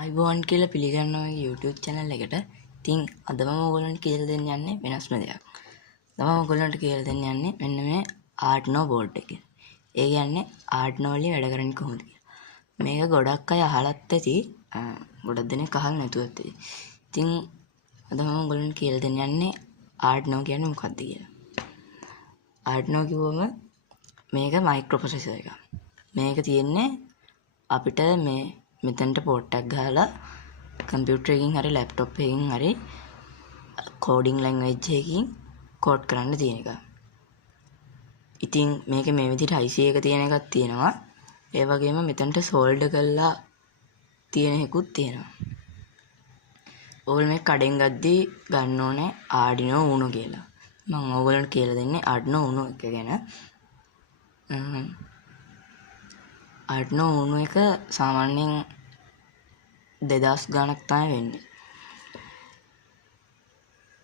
අයිබෝන් කියලා පිළිගන්නවා YouTube channel එකට. ඉතින් අද මම ඔයගොල්ලන්ට කියලා දෙන්න යන්නේ වෙනස්ම දෙයක්. මම ඔයගොල්ලන්ට කියලා දෙන්න යන්නේ මෙන්න මේ Arduino board එක. ඒ කියන්නේ Arduino වලින් වැඩ කරන්නේ කොහොමද කියලා. මේක ගොඩක් අය අහලත් ඇති. ගොඩක් දෙනෙක් අහලා නැතුවත් ඇති. ඉතින් අද මම ඔයගොල්ලන්ට කියලා දෙන්න යන්නේ Arduino කියන්නේ මොකක්ද කියලා. Arduino කිව්වම මේක මයික්‍රෝප්‍රොසෙසර් එකක්. මේක තියෙන්නේ අපිට මේ මෙතනට පෝට් එකක් ගහලා කම්පියුටර් එකකින් හරි ලැප්ටොප් එකකින් හරි කෝඩින් ලැන්ග්වේජ් එකකින් කෝඩ් කරන්න තියෙන එක. ඉතින් මේකේ මේ විදිහට IC එක තියෙන එකක් තියෙනවා. ඒ වගේම මෙතනට සෝල්ඩර් කරලා තියෙන එකකුත් තියෙනවා. ඕගොල්ලෝ මේ කඩෙන් ගද්දී ගන්න ඕනේ Arduino Uno කියලා. මම ඕගොල්ලන්ට කියලා දෙන්නේ Arduino Uno එක ගැන. Arduino Uno එක සාමාන්‍යයෙන් 2000 ගණක් තමයි වෙන්නේ.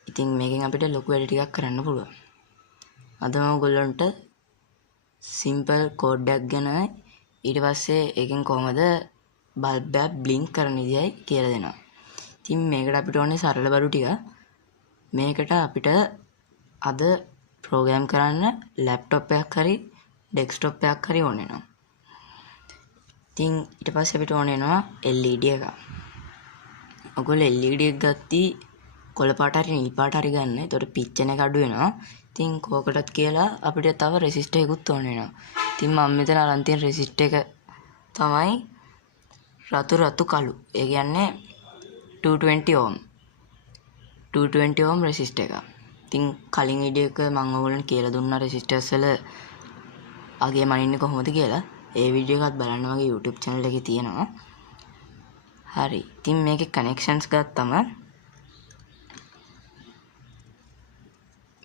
ඉතින් මේකෙන් අපිට ලොකු වැඩ ටිකක් කරන්න පුළුවන්. අද මම ඔයගොල්ලන්ට සිම්පල් කෝඩ් එකක් ගැන ඊට පස්සේ ඒකෙන් කොහොමද බල්බ් එක බ්ලින්ක් කරන විදියයි කියලා දෙනවා. ඉතින් මේකට අපිට ඕනේ සරල බඩු ටික. මේකට අපිට අද ප්‍රෝග්‍රෑම් කරන්න ලැප්ටොප් එකක් හරි ඩෙස්ක්ටොප් එකක් හරි ඕනේ වෙනවා. ඉතින් ඊට පස්සේ අපිට ඕන වෙනවා LED එක. ඔයගොල්ලෝ LED එක ගත්තී කොළ පාට හරි නිල් පාට හරි ගන්න. ඒතකොට පිච්චෙන එක අඩු වෙනවා. ඉතින් කෝකටත් කියලා අපිට තව රෙසිස්ටර් එකකුත් ඕන වෙනවා. ඉතින් මම මෙතන අරන් තියෙන රෙසිස්ටර් එක තමයි රතු කළු. ඒ කියන්නේ 220 ohm. 220 ohm රෙසිස්ටර් එක. ඉතින් කලින් වීඩියෝ එක මම ඔයගොල්ලන්ට කියලා දුන්නා රෙසිස්ටර්ස් වල අගේ මනින්නේ කොහොමද කියලා. ඒ වීඩියෝ එකත් බලන්න වගේ YouTube channel එකේ තියෙනවා. හරි. ඉතින් මේකේ connections ගත්තම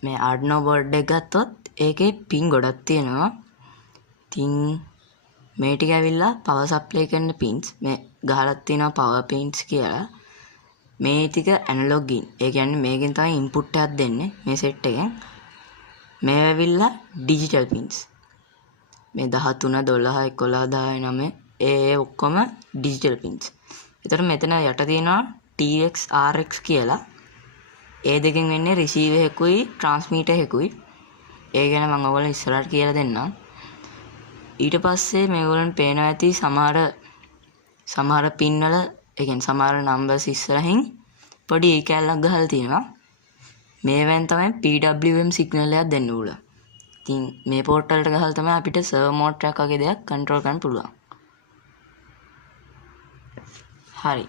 මේ Arduino board එක ගත්තොත් ඒකේ pin ගොඩක් තියෙනවා. ඉතින් මේ ටික ඇවිල්ලා power supply කරන pins. මේ ගහලා තියෙනවා power pins කියලා. මේ ටික analog in. ඒ කියන්නේ මේකෙන් තමයි input එකක් දෙන්නේ මේ set එකෙන්. මේ ඇවිල්ලා digital pins. මේ 13 12 11 19 ඒ ඔක්කොම ඩිජිටල් පින්ස්. ඒතර මෙතන යට තියෙනවා TX RX කියලා. ඒ දෙකෙන් වෙන්නේ රිසීවර් එකකුයි ට්‍රාන්ස්මීටර් එකකුයි. ඒ ගැන මම ඔයගොල්ලෝ ඉස්සරහට කියලා දෙන්නම්. ඊට පස්සේ මේගොල්ලන් පේනවා ඇති සමහර පින් වල ඒ කියන්නේ සමහර නම්බර්ස් ඉස්සරහින් පොඩි ඒ කැලක් ගහලා තියෙනවා. මේවෙන් තමයි PWM සිග්නල් එකක් දෙන්න උල. ඉතින් මේ පෝට් වලට ගහලා තමයි අපිට සර්වර් මෝටර් එකක් වගේ දෙයක් කන්ට්‍රෝල් කරන්න පුළුවන්. හරි.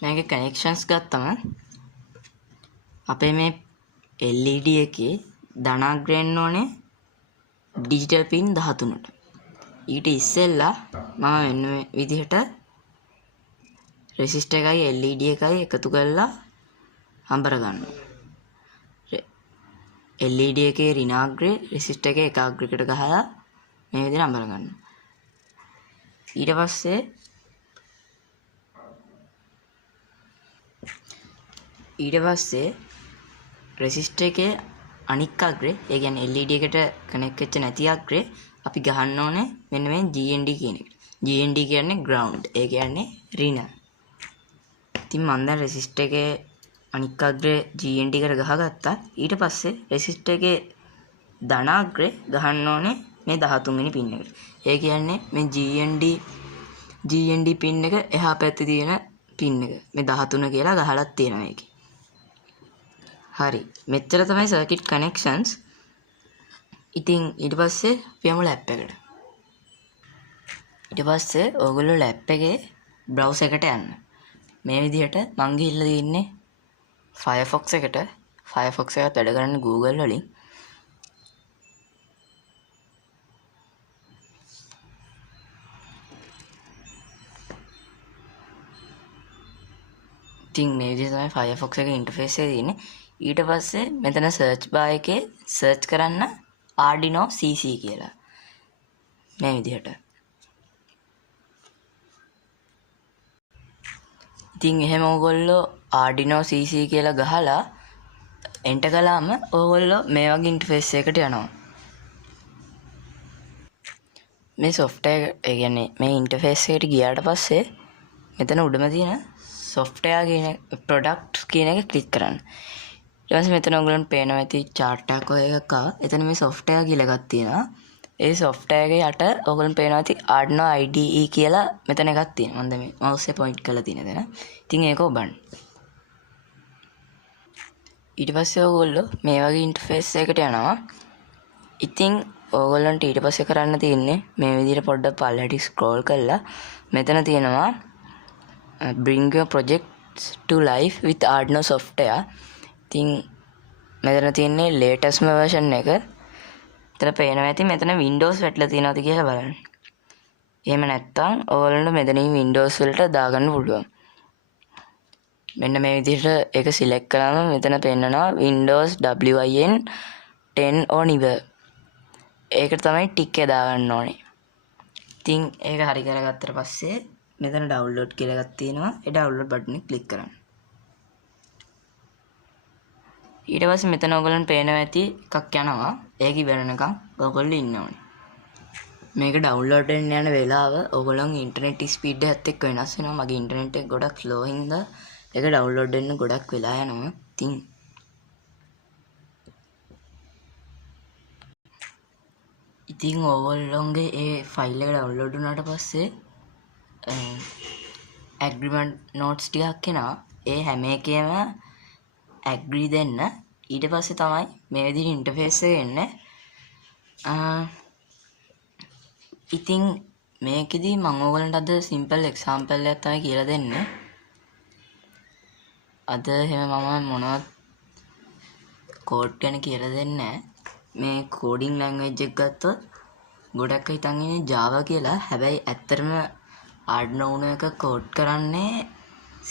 මේකේ කනෙක්ෂන්ස් ගත්තම අපේ මේ LED එකේ ධනාග්‍රය එන්න ඕනේ ඩිජිටල් පින් 13ට. ඊට ඉස්සෙල්ලා මම මෙන්න මේ විදිහට රෙසිස්ටර් එකයි LED එකයි එකතු කරලා හම්බර ගන්නවා. LED එකේ ඍණාග්‍රය රෙසිස්ටර් එකේ ඒකාග්‍රයකට ගහලා මේ විදිහට අඹර ගන්නවා. ඊට පස්සේ රෙසිස්ටර් එකේ අනික් අග්‍රේ ඒ කියන්නේ LED එකට කනෙක්ට් වෙච්ච නැති අග්‍රේ අපි ගහන්න ඕනේ මෙන්න මේ GND කියන එකට. GND කියන්නේ ground. ඒ කියන්නේ ඍණ. ඉතින් මම දැන් රෙසිස්ටර් එකේ අනික් අග්‍රේ GND එකට ගහගත්තා. ඊට පස්සේ රෙසිස්ටර් එකේ ධනාග්‍රේ ගහන්න ඕනේ මේ 13 වෙනි පින් එකට. ඒ කියන්නේ මේ GND පින් එක එහා පැත්තේ තියෙන පින් එක. මේ 13 කියලා ගහලා තියෙනවා මේකේ. හරි. මෙච්චර තමයි සර්කිට් කනෙක්ෂන්ස්. ඉතින් ඊට පස්සේ අපි යමු ලැප් එකට. ඊට පස්සේ ඔයගොල්ලෝ ලැප් එකේ බ්‍රවුසර් එකට යන්න. මේ විදිහට මං ගිහිල්ලා තියෙන්නේ Firefox එකට. Firefox එකත් වැඩ කරන්නේ Google වලින්. ඉතින් මේ විදිහට තමයි Firefox එකේ ඉන්ටර්ෆේස් එක තියෙන්නේ. ඊට පස්සේ මෙතන සර්ච් බාර් එකේ සර්ච් කරන්න Arduino CC කියලා. මේ විදිහට. ඉතින් එහෙම ඕගොල්ලෝ Arduino CC කියලා ගහලා එන්ටර් කළාම ඕගොල්ලෝ මේ වගේ ඉන්ටර්ෆේස් එකකට යනවා. මේ software ඒ කියන්නේ මේ ඉන්ටර්ෆේස් එකට ගියාට පස්සේ මෙතන උඩම තියෙන software කියන products කියන එක ක්ලික් කරන්න. ඊට පස්සේ මෙතන ඔයගලන්ට පේනවා ඇති chart එකක් ඔය එකක් ආවා. එතන මේ software කියලා එකක් තියෙනවා. ඒ software එකේ යට ඔයගලන්ට පේනවා ඇති Arduino IDE කියලා මෙතන එකක් තියෙනවා. මම දැන් මේ mouse එක point කරලා තියෙන තැන. ඉතින් ඒක ඔබන්න. ඊට පස්සේ ඔයගොල්ලෝ මේ වගේ ඉන්ටර්ෆේස් එකකට යනවා. ඉතින් ඔයගොල්ලන්ට ඊට පස්සේ කරන්න තියෙන්නේ මේ විදිහට පොඩ්ඩක් පල්ලෙහාට ස්ක්‍රෝල් කරලා මෙතන තියෙනවා bring your projects to life with Arduino software. ඉතින් මෙතන තියෙන්නේ latest version එක. මෙතන පේනවා ඇති මෙතන Windows වැටලා තියෙනවද කියලා බලන්න. එහෙම නැත්නම් ඔයගොල්ලන්ට මෙතනින් Windows වලට දාගන්න පුළුවන්. මෙන්න මේ විදිහට ඒක select කරාම මෙතන පෙන්නනවා Windows WIN 10 or newer. ඒකට තමයි ටික් එක දාගන්න ඕනේ. ඉතින් ඒක හරි කරගත්තට පස්සේ මෙතන ඩවුන්ලෝඩ් කියලා එකක් තියෙනවා. ඒ ඩවුන්ලෝඩ් බටන් එක ක්ලික් කරන්න. ඊට පස්සේ මෙතන ඔයගලන්ට පේනවා ඇති එකක් යනවා. ඒක ඉවරනකම් ඔයගොල්ලෝ ඉන්න ඕනේ. මේක ඩවුන්ලෝඩ් වෙන්න යන වෙලාව ඔයගොල්ලන්ගේ ඉන්ටර්නෙට් ස්පීඩ් එකත් එක්ක වෙනස් වෙනවා. මගේ ඉන්ටර්නෙට් එක ගොඩක් ස්ලෝ හින්දා ඒක ඩවුන්ලෝඩ් වෙන්න ගොඩක් වෙලා යනවා. ඉතින් ඔයගොල්ලෝගේ ඒ ෆයිල් එක ඩවුන්ලෝඩ් වුණාට පස්සේ ඇග්‍රීමන්ට් නෝට්ස් ටිකක් එනවා. ඒ හැම එකේම ඇග්‍රී දෙන්න. ඊට පස්සේ තමයි මේ විදිහට ඉන්ටර්ෆේස් එක එන්නේ. ඉතින් මේකෙදි මම ඔයගලන්ට අද සිම්පල් එක්සැම්පල් එකක් තමයි කියලා දෙන්නේ. අද එහෙම මම මොනවත් කෝඩ් ගැන කියලා දෙන්නේ නැහැ. මේ කෝඩින් ලැන්ග්වේජ් එක ගත්තොත් ගොඩක් හිතන් ඉන්නේ Java කියලා. හැබැයි ඇත්තටම Arduino Uno එක කෝඩ් කරන්නේ C++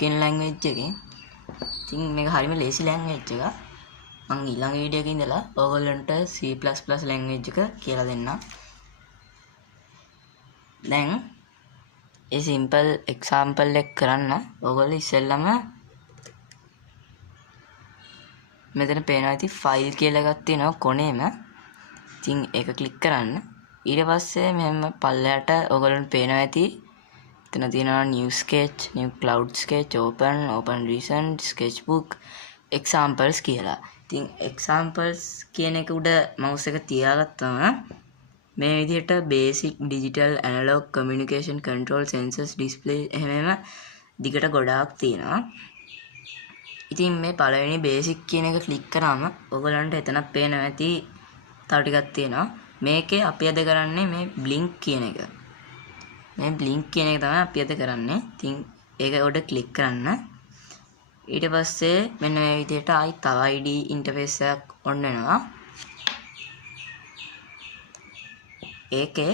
කියන ලැන්ග්වේජ් එකකින්. ඉතින් මේක හරියම ලේසි ලැන්ග්වේජ් එකක්. මම ඊළඟ වීඩියෝ එකේ ඉඳලා ඔයගොල්ලන්ට C++ ලැන්ග්වේජ් එක කියලා දෙන්නම්. දැන් ඒ සිම්පල් එක්සැම්පල් එක කරන්න ඔයගොල්ලෝ ඉස්සෙල්ලම මෙතන පේනවා ඇති ෆයිල් කියලා එකක් තියෙනවා කොනේම. ඉතින් ඒක ක්ලික් කරන්න. ඊට පස්සේ මෙහෙම පල්ලයට ඔයගොල්ලන්ට පේනවා ඇති එතන තියෙනවා new sketch, new cloud sketch, open recent, sketchbook, examples කියලා. ඉතින් examples කියන එක උඩ mouse එක තියාගත්තම මේ විදිහට basic digital analog communication control sensors display එහෙම දිගට ගොඩාක් තියෙනවා. ඉතින් මේ පළවෙනි බේසික් කියන එක ක්ලික් කරාම ඔයගලන්ට එතනක් පේනවා ඇති තව ටිකක් තියෙනවා. මේකේ අපි අද කරන්නේ මේ blink කියන එක. මේ blink කියන එක තමයි අපි අද කරන්නේ. ඉතින් ඒක උඩ ක්ලික් කරන්න. ඊට පස්සේ මෙන්න මේ විදිහට ආයි තව ID ඉන්ටර්ෆේස් එකක් ඔන් වෙනවා. ඒකේ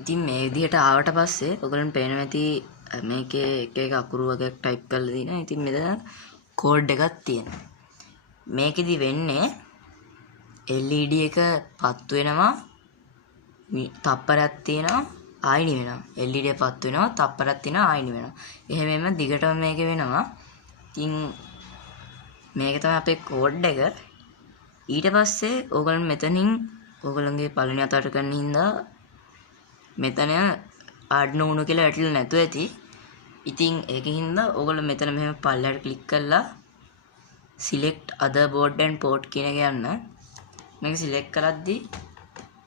ඉතින් මේ විදිහට ආවට පස්සේ ඔයගලන්ට පේනවා ඇති මේකේ එක අකුරු වගේක් ටයිප් කරලා දිනවා. ඉතින් මෙතන කෝඩ් එකක් තියෙනවා. මේකෙදි වෙන්නේ LED එක පත්තු වෙනවා. තප්පරයක් තියෙනවා ආයි නිවෙනවා. LED එක පත්තු වෙනවා තප්පරයක් තියෙනවා ආයි නිවෙනවා. එහෙමම දිගටම මේක වෙනවා. ඉතින් මේක තමයි අපේ කෝඩ් එක. ඊට පස්සේ ඕගොල්ලෝ මෙතනින් ඕගොල්ලන්ගේ පළවෙනි අතට කරන හින්දා මෙතන Arduino Uno කියලා වැටිලා නැතුව ඇති. ඉතින් ඒකින්ද ඔයගොල්ලෝ මෙතන මෙහෙම පල්ලයට ක්ලික් කරලා select other board and port කියන එක යන්න. මේක select කරද්දී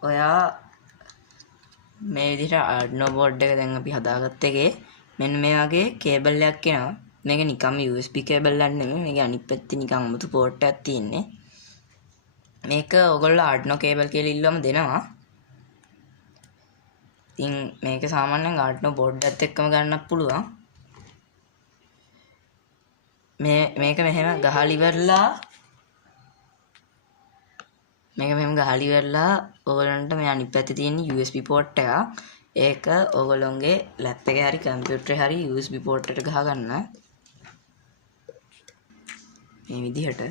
ඔයා මේ විදිහට Arduino board එක දැන් අපි හදාගත්ත එකේ මෙන්න මේ වගේ කේබල් එකක් එනවා. මේක නිකම්ම USB කේබල් එකක් නෙමෙයි. මේකේ අනිත් පැත්තේ නිකන් 아무තු port එකක් තියෙන්නේ. මේක ඔයගොල්ලෝ Arduino කේබල් කියලා ඉල්ලුවම දෙනවා. ඉතින් මේක සාමාන්‍යයෙන් Arduino board එකත් එක්කම ගන්නත් පුළුවන්. මේක මෙහෙම ගහලා ඉවරලා ඔයගලන්ට මේ අනිත් පැත්තේ තියෙන USB port එක. ඒක ඔයගොල්ලෝගේ ලැප් එකේ හරි කම්පියුටරේ හරි USB port එකට ගහ ගන්න. මේ විදිහට.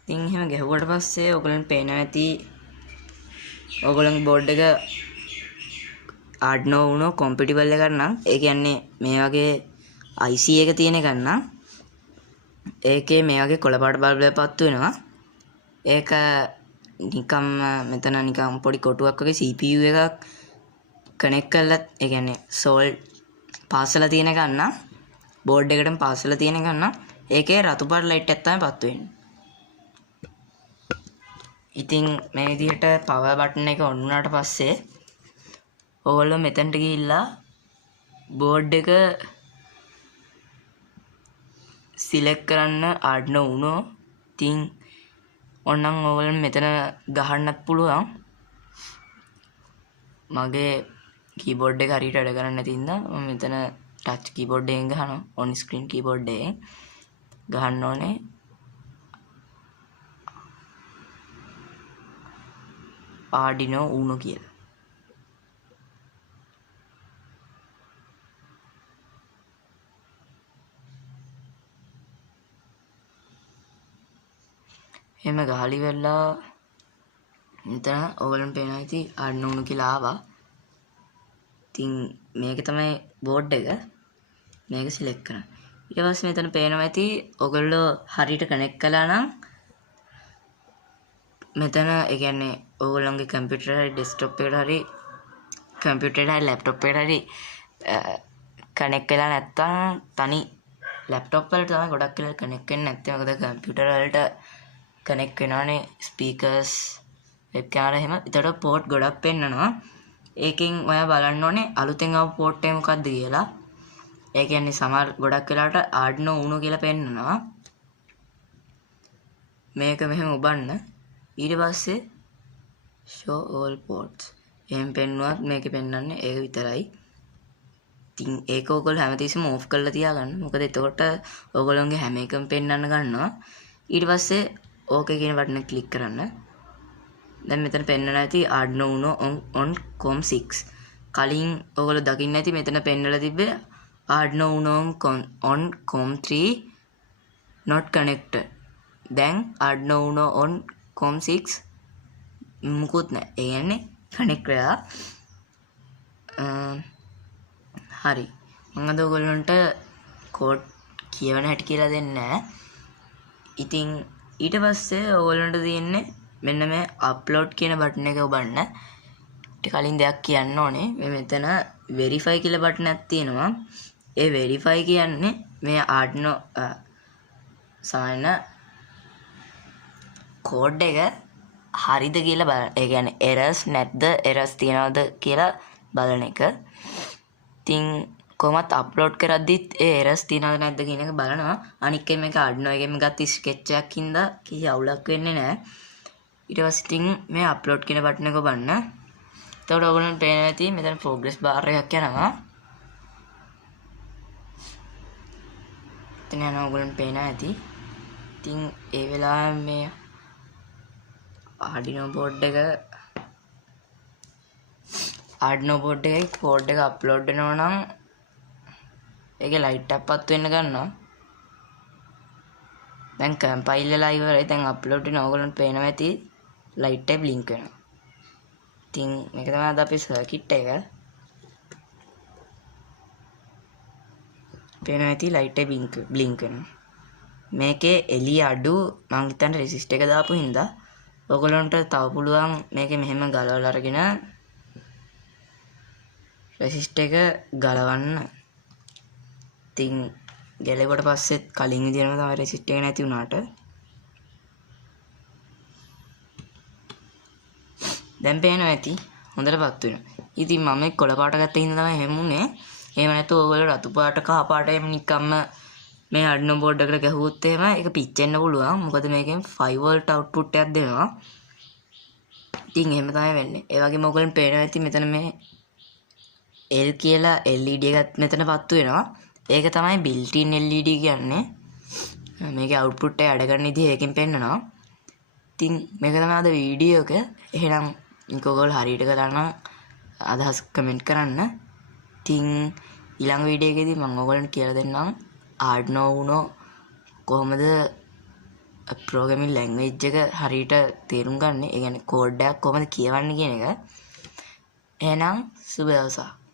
ඉතින් එහෙම ගැහුවට පස්සේ ඔයගලන්ට පේනවා ඇති ඔයගොල්ලන්ගේ බෝඩ් එක Arduino Uno compatible එකක් නම් ඒ කියන්නේ මේ වගේ IC එක තියෙන එකක් නම් ඒකේ මේ වගේ කොළ පාට බල්බ් එකක් පත්තු වෙනවා. ඒක නිකම්ම මෙතන නිකම් පොඩි කොටුවක් වගේ CPU එකක් කනෙක්ට් කරලා ඒ කියන්නේ සෝල් පාසලා තියෙන එක නම් බෝඩ් එකටම පාසලා තියෙන එක නම් ඒකේ රතු පාට ලයිට් එකක් තමයි පත්තු වෙන්නේ. ඉතින් මේ විදිහට පවර් බටන් එක ඔන් වුණාට පස්සේ ඔයගොල්ලෝ මෙතනට ගිහිල්ලා බෝඩ් එක සිලෙක්ට් කරන්න Arduino Uno. ඉතින් ඕනනම් ඔයගොල්ලෝ මෙතන ගහන්නත් පුළුවන්. මගේ කීබෝඩ් එක හරියට වැඩ කරන්නේ නැති හින්දා මම මෙතන ටච් කීබෝඩ් එකෙන් ගහනවා. ඔන් ස්ක්‍රීන් කීබෝඩ් එකෙන් ගහන්න ඕනේ. Arduino Uno කියලා. එහෙම ගහලි වෙලා මෙතන ඔයගොල්ලන්ට පේනවා ඉතින් Arduino Uno කියලා ආවා. ඉතින් මේක තමයි බෝඩ් එක. මේක සිලෙක්ට් කරන්න. ඊට පස්සේ මෙතන පේනවා ඇති ඔයගොල්ලෝ හරියට කනෙක්ට් කළා නම් මෙතන ඒ කියන්නේ ඔයගොල්ලන්ගේ කම්පියුටර් හරි ඩෙස්ක්ටොප් එකට හරි කම්පියුටර් හරි ලැප්ටොප් එකට හරි කනෙක්ට් වෙලා නැත්තම් තනි ලැප්ටොප් වලට තමයි ගොඩක් වෙලා කනෙක්ට් වෙන්නේ නැත්තේ. මොකද කම්පියුටර් වලට කනෙක්ට් වෙනවානේ ස්පීකර්ස් වෙබ් කැමරා එහෙම. ඒතකොට පෝට් ගොඩක් පෙන්නනවා. ඒකෙන් ඔයා බලන්න ඕනේ අලුතෙන් ආව පෝට් එක මොකක්ද කියලා. ඒ කියන්නේ සමහර ගොඩක් වෙලාවට Arduino Uno කියලා පෙන්නනවා. මේක මෙහෙම ඔබන්න. ඊට පස්සේ show all ports. එහෙම පෙන්නුවත් මේකේ පෙන්වන්නේ ඒක විතරයි. ඉතින් ඒක ඔයගොල්ලෝ හැමතිස්සෙම ඕෆ් කරලා තියාගන්න. මොකද එතකොට ඔයගොල්ලෝගේ හැම එකම පෙන්වන්න ගන්නවා. ඊට පස්සේ ඕකේ කියන බටන් එක ක්ලික් කරන්න. දැන් මෙතන පෙන්වන්න ඇති Arduino Uno on COM6. කලින් ඔයගොල්ලෝ දකින්න ඇති මෙතන පෙන්වලා තිබ්බේ Arduino Uno on COM3 not connected. දැන් Arduino Uno on COM6 මුකුත් නැහැ. ඒ කියන්නේ කනෙක්ට් වෙලා හරි. මම අද ඔයගොල්ලන්ට කෝඩ් කියවන හැටි කියලා දෙන්නේ නැහැ. ඉතින් ඊට පස්සේ ඔයගොල්ලන්ට තියෙන්නේ මෙන්න මේ අප්ලෝඩ් කියන බටන් එක ඔබන්න. ඊට කලින් දෙයක් කියන්න ඕනේ. මේ මෙතන වෙරිෆයි කියලා බටන් එකක් තියෙනවා. ඒ වෙරිෆයි කියන්නේ මේ Arduino සාමාන්‍ය කෝඩ් එක හරිද කියලා බලන්න. ඒ කියන්නේ errors නැද්ද errors තියනවද කියලා බලන එක. ඉතින් කොහොමත් අප්ලෝඩ් කරද්දිත් ඒ errors තියනවද නැද්ද කියන එක බලනවා. අනික මේක Arduino එකෙන් ගත්ත ස්කෙච් එකක් හින්දා කිසි අවුලක් වෙන්නේ නැහැ. ඊට පස්සේ ඉතින් මේ අප්ලෝඩ් කියන බටන් එක ඔබන්න. එතකොට ඔයගොල්ලන්ට පේනවා ඇති මෙතන progress bar එකක් යනවා. එතන යනවා ඔයගොල්ලන්ට පේනවා ඇති. ඉතින් ඒ වෙලාවෙම මේ Arduino board එකේ කෝඩ් එක අප්ලෝඩ් වෙනවා නම් ඒකේ ලයිට් එකක් පත් වෙන්න ගන්නවා. දැන් කම්පයිල් වෙලා ඉවරයි. දැන් අප්ලෝඩ් වෙන ඕගොල්ලන්ට පේනවා ඇති ලයිට් එක බ්ලින්ක් වෙනවා. ඉතින් මේක තමයි අද අපේ සර්කිට් එක. පේනවා ඇති ලයිට් එක බ්ලින්ක් වෙනවා. මේකේ එළිය අඩු මම හිතන්නේ රෙසිස්ට් එක දාපු හින්දා ඔයගොල්ලන්ට තව පුළුවන් මේකේ මෙහෙම ගලවලා අරගෙන රෙසිස්ට් එක ගලවන්න. ඉතින් ගැලෙවට පස්සෙත් කලින් විදිහම තමයි රෙසිස්ට් එක නැති වුණාට දැන් පේනවා ඇති හොඳට පත් වෙනවා. ඉතින් මම මේ කොළ පාට ගත්ත හින්දා තමයි එහෙම උනේ. එහෙම නැත්නම් ඔයගොල්ලෝ රතු පාට කහ පාට එහෙම නිකම්ම මේ Arduino board එකට ගැහුවොත් එහෙම ඒක පිච්චෙන්න පුළුවන්. මොකද මේකෙන් 5 volt output එකක් දෙනවා. ඉතින් එහෙම තමයි වෙන්නේ. ඒ වගේම ඔයගොල්ලන් පේනවා ඇති මෙතන මේ L කියලා LED එකක් මෙතන පත්තු වෙනවා. ඒක තමයි built in LED කියන්නේ. මේකේ output එක වැඩ කරන විදිහ ඒකෙන් පෙන්නනවා. ඉතින් මේක තමයි අද වීඩියෝ එක. එහෙනම් ඔයගොල්ලෝ හරියට කළා නම් අදහස් කමෙන්ට් කරන්න. ඉතින් ඊළඟ වීඩියෝ එකේදී මම ඔයගොල්ලන්ට කියලා දෙන්නම් Arduino Uno කොහොමද programming language එක හරියට තේරුම් ගන්න. ඒ කියන්නේ කෝඩ් එකක් කොහොමද කියවන්නේ කියන එක. එහෙනම් සුබ දවසක්.